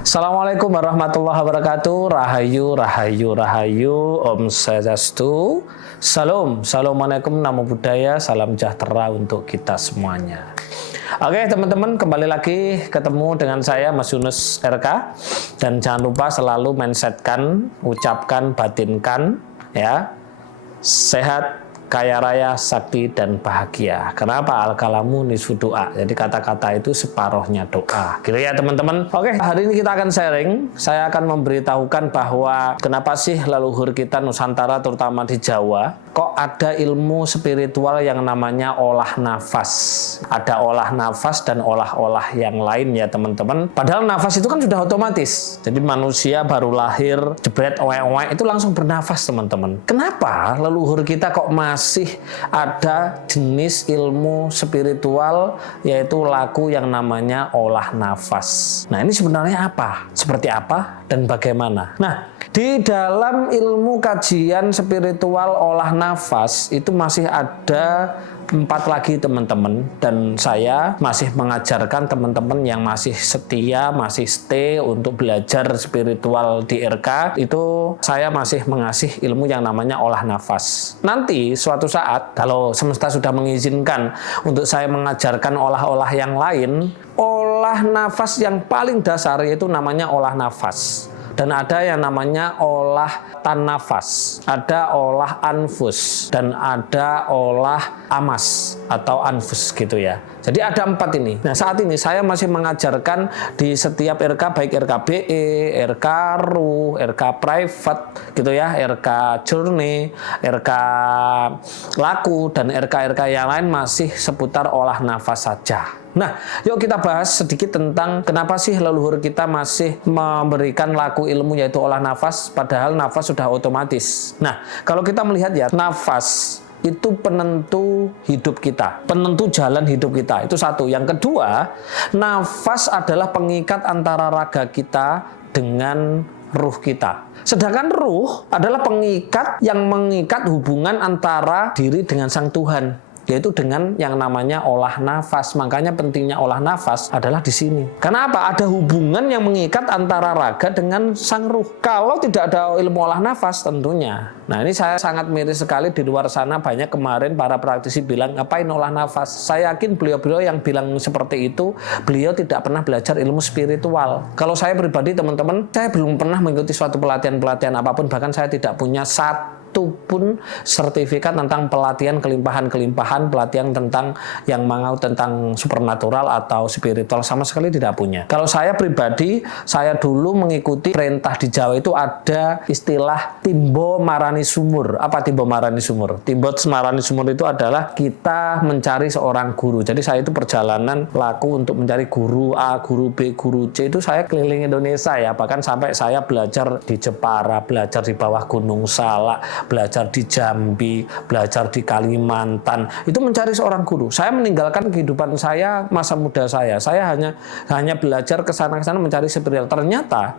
Assalamualaikum warahmatullahi wabarakatuh. Rahayu, rahayu, rahayu. Om Swastiastu. Salam, assalamualaikum, namo buddhaya, salam sejahtera untuk kita semuanya. Oke teman-teman, kembali lagi ketemu dengan saya Mas Yunus RK. Dan jangan lupa selalu mindsetkan, ucapkan, batinkan, ya, sehat, kaya raya, sakti, dan bahagia. Kenapa? Al-kalamu nisfu doa. Jadi kata-kata itu separohnya doa. Gitu ya teman-teman. Oke, hari ini kita akan sharing. Saya akan memberitahukan bahwa kenapa sih leluhur kita Nusantara, terutama di Jawa, kok ada ilmu spiritual yang namanya olah nafas. Ada olah nafas dan olah-olah yang lain ya teman-teman. Padahal nafas itu kan sudah otomatis. Jadi manusia baru lahir, jebret, oek-oek, itu langsung bernafas teman-teman. Kenapa leluhur kita kok masih ada jenis ilmu spiritual yaitu laku yang namanya olah nafas. Nah, ini sebenarnya apa? Seperti apa dan bagaimana? Nah, di dalam ilmu kajian spiritual olah nafas itu masih ada 4 lagi teman-teman, dan saya masih mengajarkan teman-teman yang masih setia, masih stay untuk belajar spiritual di RK, itu saya masih mengasih ilmu yang namanya olah nafas. Nanti suatu saat kalau semesta sudah mengizinkan untuk saya mengajarkan olah-olah yang lain, olah nafas yang paling dasar yaitu namanya olah nafas. Dan ada yang namanya olah tanafas, ada olah anfus, dan ada olah amas atau anfus gitu ya. Jadi ada 4 ini. Nah, saat ini saya masih mengajarkan di setiap RK, baik RKBE, RK Ruh, RK Private gitu ya, RK Journey, RK Laku, dan RK-RK yang lain masih seputar olah nafas saja. Nah, yuk kita bahas sedikit tentang kenapa sih leluhur kita masih memberikan laku ilmu yaitu olah nafas, padahal nafas sudah otomatis. Nah, kalau kita melihat ya, nafas itu penentu hidup kita, penentu jalan hidup kita. Itu satu. Yang kedua, nafas adalah pengikat antara raga kita dengan ruh kita. Sedangkan ruh adalah pengikat yang mengikat hubungan antara diri dengan Sang Tuhan, yaitu dengan yang namanya olah nafas. Makanya pentingnya olah nafas adalah di sini. Karena apa? Ada hubungan yang mengikat antara raga dengan sang ruh. Kalau tidak ada ilmu olah nafas tentunya. Nah, ini saya sangat miris sekali, di luar sana banyak kemarin para praktisi bilang, ngapain olah nafas? Saya yakin beliau-beliau yang bilang seperti itu, beliau tidak pernah belajar ilmu spiritual. Kalau saya pribadi teman-teman, saya belum pernah mengikuti suatu pelatihan-pelatihan apapun, bahkan saya tidak punya satu pun sertifikat tentang pelatihan kelimpahan-kelimpahan, pelatihan tentang yang mau tentang supernatural atau spiritual, sama sekali tidak punya. Kalau saya pribadi, saya dulu mengikuti perintah di Jawa itu ada istilah timbo marani sumur. Apa timbo marani sumur? Timbo marani sumur itu adalah kita mencari seorang guru. Jadi saya itu perjalanan laku untuk mencari guru A, guru B, guru C. Itu saya keliling Indonesia ya, bahkan sampai saya belajar di Jepara, belajar di bawah Gunung Salak, belajar di Jambi, belajar di Kalimantan. Itu mencari seorang guru. Saya meninggalkan kehidupan saya, masa muda saya. Saya hanya belajar ke sana mencari spiritual. Ternyata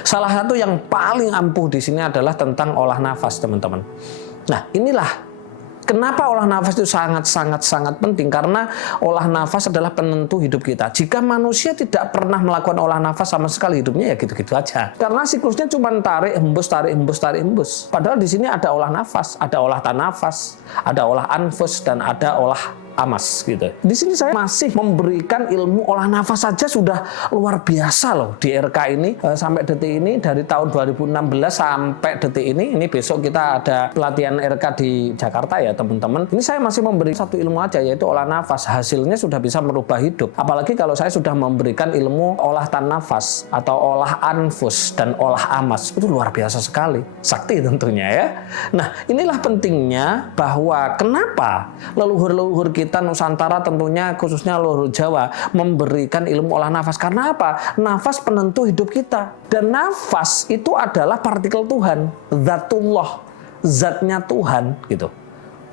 salah satu yang paling ampuh di sini adalah tentang olah nafas, teman-teman. Nah, inilah kenapa olah nafas itu sangat penting, karena olah nafas adalah penentu hidup kita. Jika manusia tidak pernah melakukan olah nafas sama sekali, hidupnya ya gitu-gitu aja. Karena siklusnya cuma tarik, hembus, tarik, hembus, tarik, hembus. Padahal di sini ada olah nafas, ada olah tanafas, ada olah anfus, dan ada olah amas gitu. Di sini saya masih memberikan ilmu olah nafas saja sudah luar biasa loh di RK ini. Sampai detik ini, dari tahun 2016 sampai detik ini besok kita ada pelatihan RK di Jakarta ya teman-teman. Ini saya masih memberi satu ilmu aja, yaitu olah nafas. Hasilnya sudah bisa merubah hidup. Apalagi kalau saya sudah memberikan ilmu olah tanafas atau olah anfus dan olah amas, itu luar biasa sekali. Sakti tentunya ya. Nah, inilah pentingnya bahwa kenapa leluhur-leluhur kita Nusantara, tentunya khususnya leluhur Jawa, memberikan ilmu olah nafas. Karena apa? Nafas penentu hidup kita. Dan nafas itu adalah partikel Tuhan, zatullah, zatnya Tuhan gitu.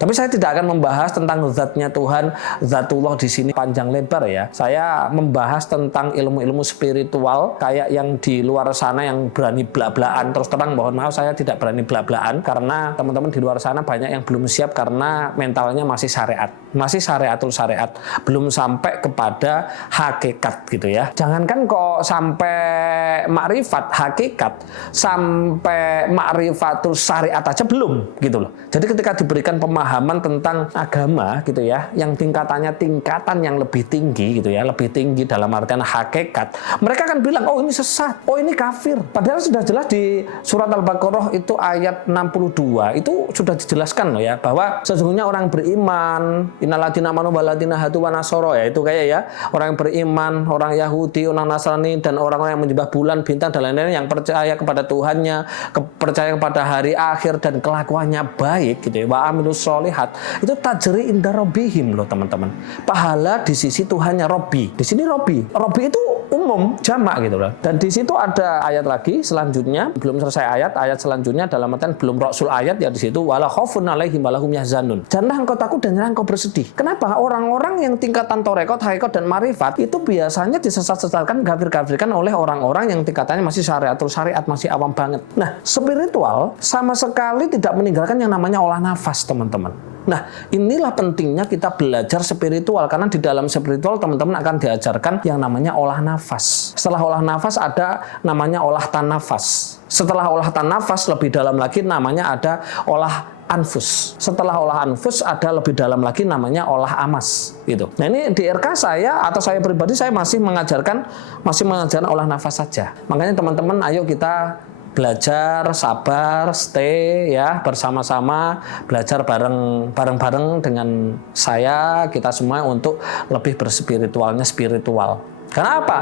Tapi saya tidak akan membahas tentang zatnya Tuhan, zatullah di sini panjang lebar ya. Saya membahas tentang ilmu-ilmu spiritual kayak yang di luar sana yang berani blak-blakan. Terus terang mohon maaf saya tidak berani blak-blakan karena teman-teman di luar sana banyak yang belum siap karena mentalnya masih syariat. Masih syariatul syariat. Belum sampai kepada hakikat gitu ya. Jangankan kok sampai makrifat hakikat, sampai makrifatul syariat aja belum gitu loh. Jadi ketika diberikan pemahaman tentang agama gitu ya, yang tingkatannya tingkatan yang lebih tinggi gitu ya, lebih tinggi dalam artian hakikat, mereka akan bilang, oh ini sesat, oh ini kafir. Padahal sudah jelas di surat Al-Baqarah itu ayat 62 itu sudah dijelaskan loh ya, bahwa sesungguhnya orang beriman, innalladzina amanu walladzina hadu wa nasara ya, itu kayak ya, orang yang beriman, orang Yahudi, orang Nasrani dan orang-orang yang menyembah bulan, bintang dan lain-lain yang percaya kepada Tuhannya, percaya kepada hari akhir dan kelakuannya baik gitu ya, wa amilus sholihat, itu tajri inda rabbihim loh teman-teman. Pahala di sisi Tuhannya Robbi. Di sini Robbi itu umum jamak gitu loh. Dan di situ ada ayat lagi selanjutnya, belum selesai ayat selanjutnya dalam artian belum rasul ayat ya, di situ wala khaufun alaihim wa lahum yahzanun. Janganlah engkau takut dan jangan engkau bersedih. Kenapa? Orang-orang yang tingkatan torekot, hakikat dan marifat itu biasanya disesat-sesatkan, kafir-kafirkan oleh orang-orang yang tingkatannya masih syariatul syariat, masih awam banget. Nah, spiritual sama sekali tidak meninggalkan yang namanya olah nafas, teman-teman. Nah, inilah pentingnya kita belajar spiritual, karena di dalam spiritual teman-teman akan diajarkan yang namanya olah nafas. Setelah olah nafas ada namanya olah tanafas. Setelah olah tanafas lebih dalam lagi namanya ada olah anfus. Setelah olah anfus ada lebih dalam lagi namanya olah amas gitu. Nah, ini di RK saya atau saya pribadi saya masih mengajarkan olah nafas saja. Makanya teman-teman ayo kita belajar, sabar, stay ya, bersama-sama belajar bareng-bareng dengan saya, kita semua untuk lebih berspiritualnya spiritual. Karena apa?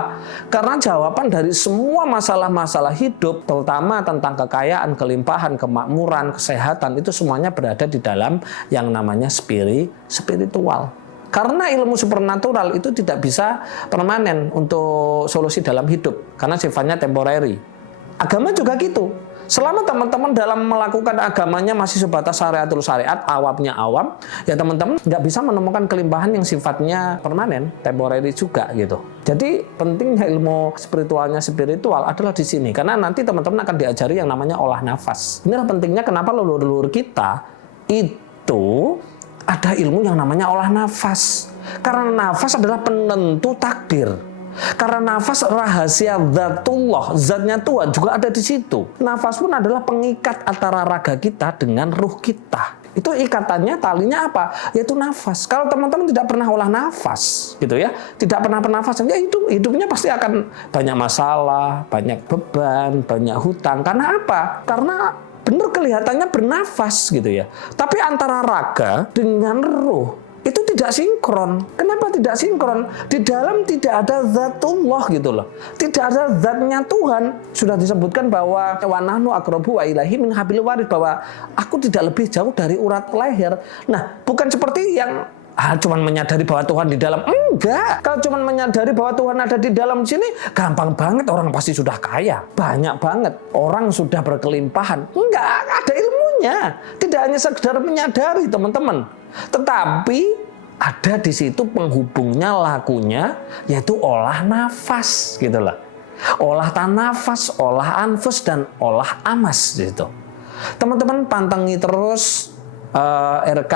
Karena jawaban dari semua masalah-masalah hidup, terutama tentang kekayaan, kelimpahan, kemakmuran, kesehatan, itu semuanya berada di dalam yang namanya spiritual. Karena ilmu supernatural itu tidak bisa permanen untuk solusi dalam hidup, karena sifatnya temporary. Agama juga gitu. Selama teman-teman dalam melakukan agamanya masih sebatas syariatul syariat, awamnya awam, ya teman-teman nggak bisa menemukan kelimpahan yang sifatnya permanen, temporary juga gitu. Jadi pentingnya ilmu spiritualnya spiritual adalah di sini, karena nanti teman-teman akan diajari yang namanya olah nafas. Inilah pentingnya kenapa leluhur kita itu ada ilmu yang namanya olah nafas. Karena nafas adalah penentu takdir. Karena nafas rahasia zatullah, zatnya Tuhan juga ada di situ. Nafas pun adalah pengikat antara raga kita dengan ruh kita. Itu ikatannya, talinya apa? Yaitu nafas. Kalau teman-teman tidak pernah olah nafas, gitu ya, tidak pernah bernafasan, ya hidupnya pasti akan banyak masalah, banyak beban, banyak hutang. Karena apa? Karena benar kelihatannya bernafas, gitu ya. Tapi antara raga dengan ruh itu tidak sinkron. Kenapa tidak sinkron? Di dalam tidak ada zatullah gitu loh. Tidak ada zatnya Tuhan. Sudah disebutkan bahwa wa nahnu aqrabu wa ilaihi min hablil warid, bahwa aku tidak lebih jauh dari urat leher. Nah, bukan seperti yang cuman menyadari bahwa Tuhan di dalam. Enggak. Kalau cuman menyadari bahwa Tuhan ada di dalam sini, gampang banget, orang pasti sudah kaya. Banyak banget. Orang sudah berkelimpahan. Enggak, ada ilmunya. Tidak hanya sekedar menyadari, teman-teman. Tetapi ada di situ penghubungnya, lakunya, yaitu olah nafas gitu loh. Olah tanafas, olah anfus, dan olah amas gitu. Teman-teman pantengi terus RK.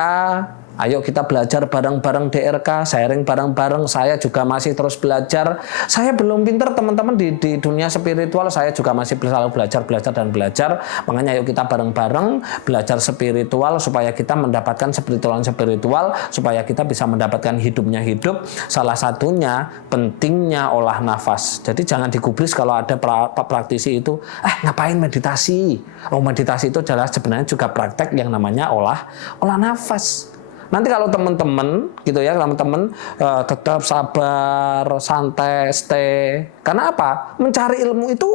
Ayo kita belajar bareng-bareng DRK, sharing bareng-bareng. Saya juga masih terus belajar. Saya belum pintar teman-teman di dunia spiritual. Saya juga masih selalu belajar dan belajar. Makanya ayo kita bareng-bareng belajar spiritual supaya kita mendapatkan spiritual, supaya kita bisa mendapatkan hidupnya hidup. Salah satunya pentingnya olah nafas. Jadi jangan digubris kalau ada praktisi itu, ngapain meditasi? Oh, meditasi itu adalah sebenarnya juga praktek yang namanya olah nafas. Nanti kalau teman-teman gitu ya, teman-teman tetap sabar, santai, stay. Karena apa? Mencari ilmu itu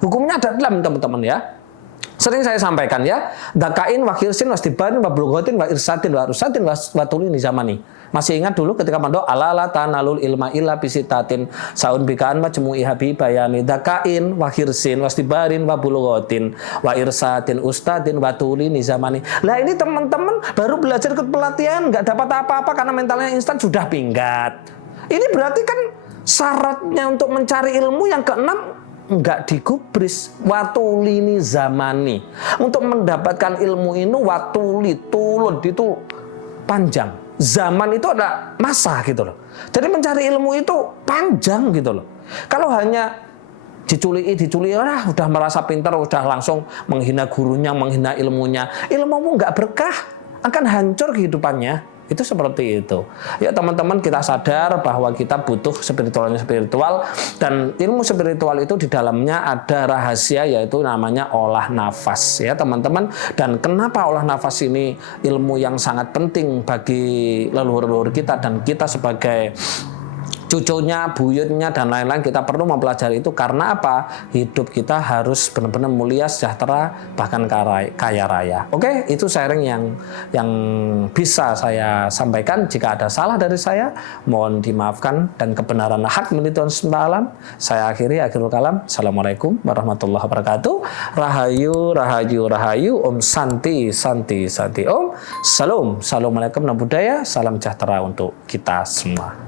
hukumnya ada dalam, teman-teman ya. Sering saya sampaikan ya, dakain wa khirsin wa istibarin wa bulghatin wa irsadin wa rusatin wa tulini zamani. Masih ingat dulu ketika mandok ala tanalul ilma illa bisitatin saun bikaan majmu'i habi bayani dakain wa khirsin wa istibarin wa bulghatin wa irsadin ustadin wa tulini zamani. Lah ini teman-teman baru belajar ikut pelatihan nggak dapat apa-apa karena mentalnya instan sudah pinggat. Ini berarti kan syaratnya untuk mencari ilmu yang keenam enggak digubris, watulini zamani. Untuk mendapatkan ilmu ini watuli, tulud itu panjang. Zaman itu ada masa gitu loh. Jadi mencari ilmu itu panjang gitu loh. Kalau hanya diculi, udah merasa pintar, udah langsung menghina gurunya, menghina ilmunya. Ilmumu enggak berkah, akan hancur kehidupannya. Itu seperti itu. Ya teman-teman, kita sadar bahwa kita butuh spiritual dan ilmu spiritual itu di dalamnya ada rahasia yaitu namanya olah nafas ya teman-teman. Dan kenapa olah nafas ini ilmu yang sangat penting bagi leluhur-leluhur kita dan kita sebagai cucunya, buyutnya, dan lain-lain kita perlu mempelajari itu karena apa? Hidup kita harus benar-benar mulia, sejahtera, bahkan kaya raya. Oke, itu sharing yang bisa saya sampaikan. Jika ada salah dari saya, mohon dimaafkan dan kebenaran hak milik Tuhan SWT. Saya akhirul kalam. Assalamualaikum warahmatullahi wabarakatuh. Rahayu, rahayu, rahayu. Om Santi, Santi, Santi. Om. Salam. Assalamualaikum, Namo Buddhaya. Salam sejahtera untuk kita semua.